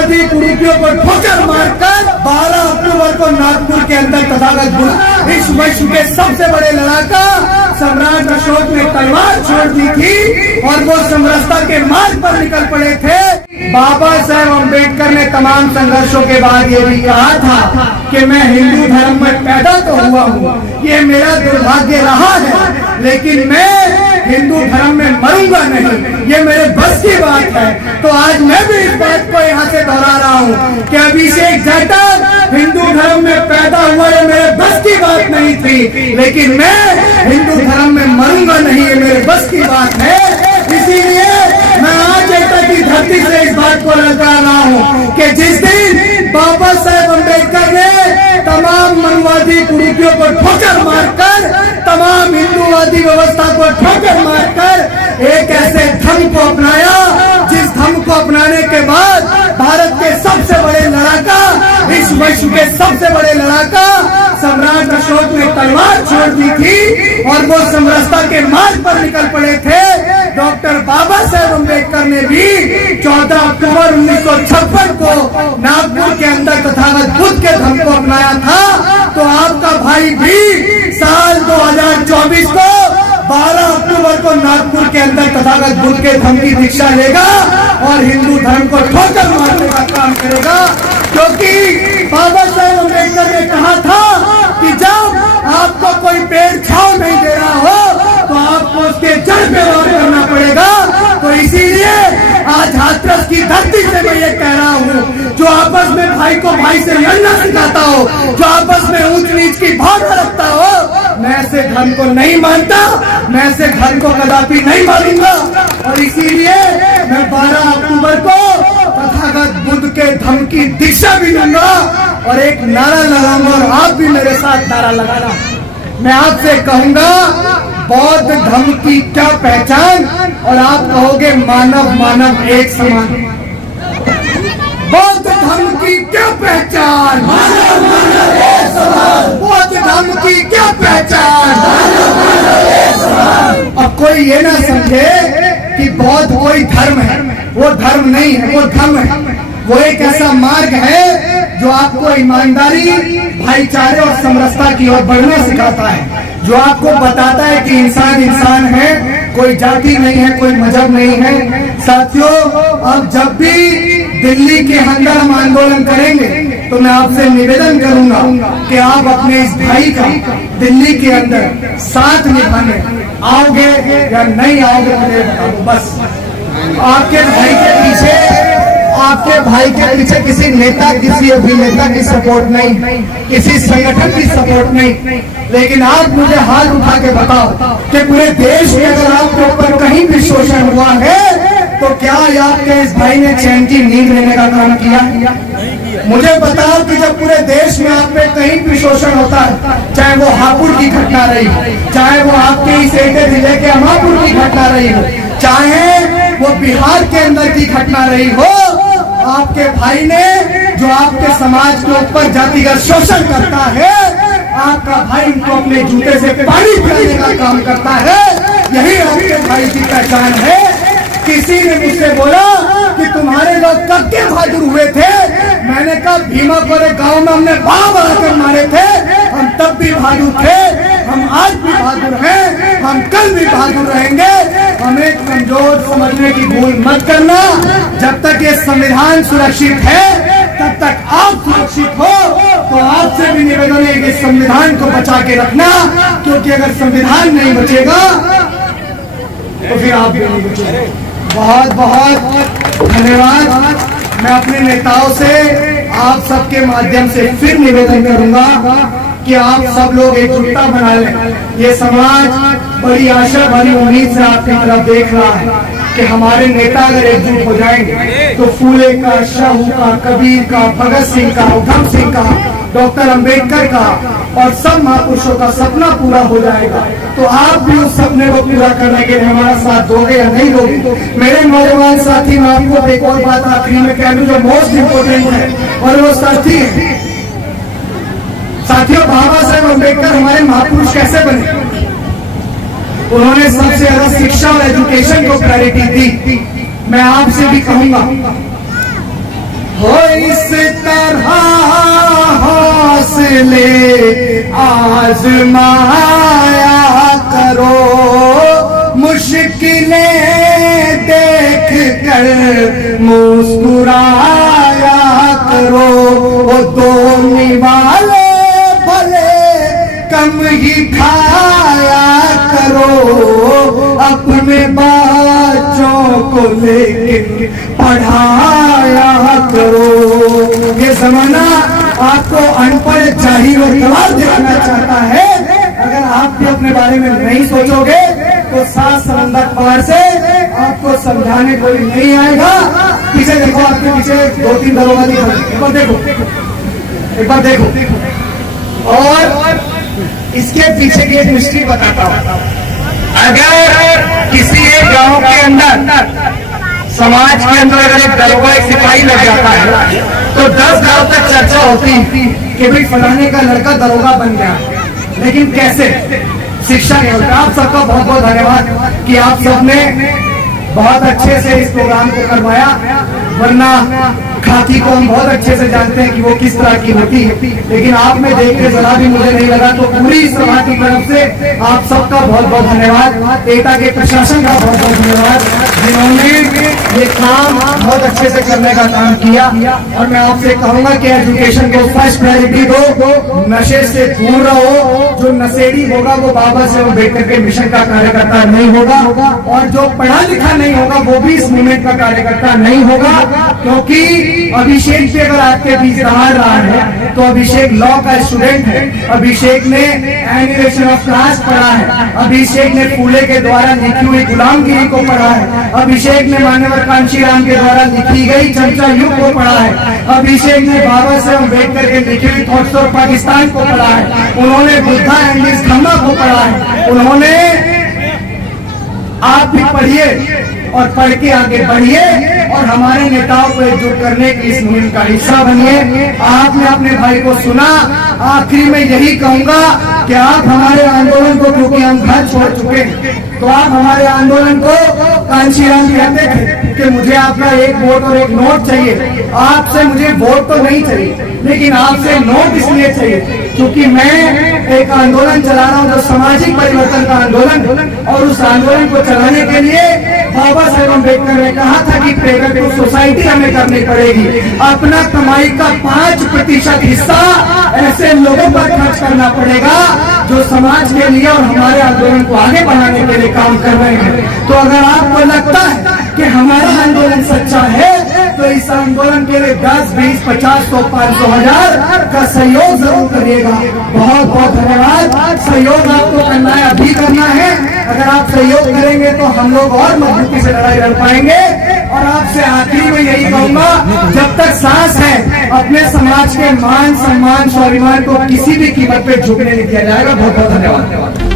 मनुवादी कुरीतियों को ठोकर मारकर 12 अक्टूबर को नागपुर के अंदर तथागत बुद्ध इस विश्व के सबसे बड़े लड़ाका सम्राट अशोक ने तलवार छोड़ दी थी और वो समरसता के मार्ग पर निकल पड़े थे। बाबा साहेब अम्बेडकर ने तमाम संघर्षों के बाद ये भी कहा था कि मैं हिंदू धर्म में पैदा तो हुआ हूँ, ये मेरा दुर्भाग्य रहा है, लेकिन मैं हिंदू धर्म में मरूंगा नहीं, ये मेरे बस की बात है। तो आज मैं भी इस बात को यहाँ से दोहरा रहा हूँ कि अभिषेक जाटव हिंदू धर्म में पैदा हुआ, ये मेरे बस की बात नहीं थी, लेकिन मैं हिंदू धर्म में मरूंगा नहीं, ये मेरे बस की बात है। इसीलिए मैं आज एकता की धरती से इस बात को लगा रहा हूँ कि जिस दिन बाबा साहेब अम्बेडकर ने तमाम मनुवादी कुरीतियों को ठोकर मारकर, तमाम हिंदूवादी व्यवस्था को ठोकर मारकर एक ऐसे धर्म को अपनाया जिस धर्म को अपनाने के बाद भारत के सबसे बड़े लड़ाका, इस विश्व के सबसे बड़े लड़ाका सम्राट अशोक ने तलवार छोड़ दी थी और वो समरसता के मार्ग पर निकल पड़े थे। डॉक्टर बाबा साहेब अम्बेडकर ने भी 14 अक्टूबर 1956 को नागपुर के अंदर तथागत बुद्ध के धर्म को अपनाया था। तो आपका भाई भी साल 2024 को 12 अक्टूबर को नागपुर के अंदर तथागत बुद्ध के धर्म की दीक्षा लेगा और हिंदू धर्म को ठोकर मारने का काम करेगा, क्योंकि बाबा साहेब अम्बेडकर ने कहा था कि जब आपको कोई पेड़ छांव नहीं दे रहा हो तो आपको उसके जड़ पे वार करना पड़ेगा। तो इसीलिए आज हाथरस की धरती से मैं ये कह रहा हूँ, जो आपस में भाई को भाई से लड़ना सिखाता हो, जो आपस में ऊंच नीच की भावना रखता हो, मैं ऐसे धर्म को नहीं मानता, मैं ऐसे धर्म को कदापि नहीं मानूंगा। और इसीलिए मैं 12 अक्टूबर को तथागत बुद्ध के धर्म की दीक्षा भी लूंगा और एक नारा लगाऊंगा और आप भी मेरे साथ नारा लगाना। मैं आपसे कहूंगा बौद्ध धर्म की क्या पहचान, और आप कहोगे मानव मानव एक समान। बौद्ध धर्म की क्या पहचान, मानव मानव एक समान। बौद्ध धर्म की क्या पहचान, मानव मानव एक समान। अब कोई ये ना समझे कि बौद्ध कोई धर्म है, वो धर्म नहीं है, वो धर्म है। वो एक ऐसा मार्ग है जो आपको ईमानदारी, भाईचारे और समरसता की ओर बढ़ना सिखाता है, जो आपको बताता है कि इंसान इंसान है, कोई जाति नहीं है, कोई मजहब नहीं है। साथियों, अब जब भी दिल्ली के अंदर हम आंदोलन करेंगे तो मैं आपसे निवेदन करूंगा कि आप अपने इस भाई का दिल्ली के अंदर साथ निभाने आओगे या नहीं आओगे, मुझे बता दो बस। आपके भाई के पीछे किसी नेता, किसी अभिनेता की सपोर्ट नहीं, किसी संगठन की सपोर्ट नहीं, लेकिन आप मुझे हाथ उठा के बताओ कि पूरे देश में अगर आपके ऊपर कहीं भी शोषण हुआ है तो क्या आपके इस भाई ने चैन की नींद लेने का काम किया? मुझे बताओ कि जब पूरे देश में आप पे कहीं भी शोषण होता है, चाहे वो हापुड़ की घटना रही हो, चाहे वो आपके इस एटे जिले के अमापुर की घटना रही हो, चाहे वो बिहार के अंदर की घटना रही हो, आपके भाई ने जो आपके समाज के ऊपर जातिगत शोषण करता है, आपका भाई उनको अपने जूते से पानी पिलाने का काम करता है। यही आपके भाई की पहचान है। किसी ने मुझसे बोला कि तुम्हारे लोग कब के बहादुर हुए थे? मैंने कहा भीमापुर गांव में हमने बाढ़ बढ़ाकर मारे थे, हम तब भी बहादुर थे, हम आज भी बहादुर हैं, हम कल भी बहादुर रहेंगे। हमें कमजोर समझने की भूल मत करना। जब तक ये संविधान सुरक्षित है तब तक आप सुरक्षित हो। तो आपसे भी निवेदन है कि संविधान को बचा के रखना, क्योंकि अगर संविधान नहीं बचेगा तो फिर आप भी नहीं बचेंगे। बहुत बहुत धन्यवाद। मैं अपने नेताओं से आप सबके माध्यम से फिर निवेदन करूंगा कि आप सब लोग एकजुटता बना लें। ये समाज बड़ी आशा भरी उम्मीद से आपकी तरफ देख रहा है कि हमारे नेता अगर एकजुट हो जाएंगे तो फूले का, शाहू का, कबीर का, भगत सिंह का, उधम सिंह का, डॉक्टर अंबेडकर का और सब महापुरुषों का सपना पूरा हो जाएगा। तो आप भी उस सपने को पूरा करने के लिए हमारा साथ दोगे या नहीं दोगे? मेरे नौजवान साथी, मैं आपको एक और बात आखिरी में कह दूं जो मोस्ट इम्पोर्टेंट है, और वो साथी है। साथियों, बाबा साहेब अम्बेडकर हमारे महापुरुष कैसे बने? उन्होंने सबसे ज्यादा शिक्षा और एजुकेशन को प्रायोरिटी दी। मैं आपसे भी कहूंगा, हो इस तरह हौसले आजमाया करो, मुश्किलें देख कर मुस्कुराया करो। वो दो निवाले भले कम ही खाया करो, अपने बच्चों को लेकिन पढ़ाया करो। ये जमाना आपको अनपढ़ जाहिल और गवार देखना चाहता है। अगर आप भी अपने बारे में नहीं सोचोगे तो 7 समंदर पार से आपको समझाने कोई नहीं आएगा। पीछे देखो, आपके पीछे 2-3 दरोगा दिखा, एक बार देखो, एक बार देखो। और इसके पीछे की एक मिस्ट्री बताता हूं। अगर किसी एक गांव के अंदर, समाज के अंदर अगर एक दरोगा, एक सिपाही लग जाता है तो 10 गांव तक चर्चा होती कि भाई फलाने का लड़का दरोगा बन गया। लेकिन कैसे? शिक्षा नहीं होता। आप सबका बहुत बहुत धन्यवाद कि आप सबने बहुत अच्छे से इस प्रोग्राम को करवाया, वरना खाकी को हम बहुत अच्छे से जानते हैं कि वो किस तरह की होती है। लेकिन आप में देख के जरा भी मुझे नहीं लगा, तो पूरी सभा की तरफ से आप सबका बहुत बहुत धन्यवाद। एटा के प्रशासन का बहुत बहुत धन्यवाद, जिन्होंने ये काम बहुत अच्छे से करने का काम किया। और मैं आपसे कहूंगा कि एजुकेशन को फर्स्ट प्रायोरिटी दो, नशे से दूर रहो। जो नशेड़ी होगा वो बाबा साहेब अम्बेडकर के मिशन का कार्यकर्ता नहीं होगा, और जो पढ़ा लिखा नहीं होगा वो भी इस मूवमेंट का कार्यकर्ता नहीं होगा। क्योंकि अभिषेक भी अगर आपके बीच दहाड़ रहा है तो अभिषेक लॉ का स्टूडेंट है, अभिषेक ने एनिमेशन ऑफ क्लास पढ़ा है, अभिषेक ने फूले के द्वारा लिखी हुई गुलामगिरी को पढ़ा है, अभिषेक ने मान्यवर कांशीराम के द्वारा लिखी गई चर्चा युग को पढ़ा है, अभिषेक ने बाबा साहेब अम्बेडकर के लिखी हुई थॉट्स ऑफ पाकिस्तान को पढ़ा है, उन्होंने बुद्धा एंड हिज खम्मा को पढ़ा है। उन्होंने, आप भी पढ़िए और पढ़ के आगे बढ़िए और हमारे नेताओं को एकजुट करने की इस मुहिम का हिस्सा बनिए। आपने अपने भाई को सुना। आखिरी में यही कहूंगा कि आप हमारे आंदोलन को, क्योंकि हम घर छोड़ चुके हैं, तो आप हमारे आंदोलन को, कांशीराम कहते थे कि मुझे आपका एक वोट और एक नोट चाहिए। आपसे मुझे वोट तो नहीं चाहिए, लेकिन आपसे नोट इसलिए चाहिए क्योंकि मैं एक आंदोलन चला रहा हूं जो सामाजिक परिवर्तन का आंदोलन, और उस आंदोलन को चलाने के लिए बाबा साहेब अम्बेडकर ने कहा था कि प्रेगेटिव सोसाइटी हमें करनी पड़ेगी। अपना कमाई का 5% हिस्सा ऐसे लोगों पर खर्च करना पड़ेगा जो समाज के लिए और हमारे आंदोलन को आगे बढ़ाने के लिए काम कर रहे हैं। तो अगर आपको लगता है कि हमारा आंदोलन सच्चा है तो इस आंदोलन के लिए 10, 20, 50, 100, 500, 1000 का सहयोग जरूर करिएगा। बहुत बहुत धन्यवाद। सहयोग आपको करना है, अभी करना है। अगर आप सहयोग करेंगे तो हम लोग और मजबूती से लड़ाई लड़ पाएंगे। और आपसे आखिरी में यही कहूंगा, जब तक सांस है अपने समाज के मान सम्मान स्वाभिमान को किसी भी कीमत पे झुकने नहीं दिया जाएगा। बहुत बहुत धन्यवाद।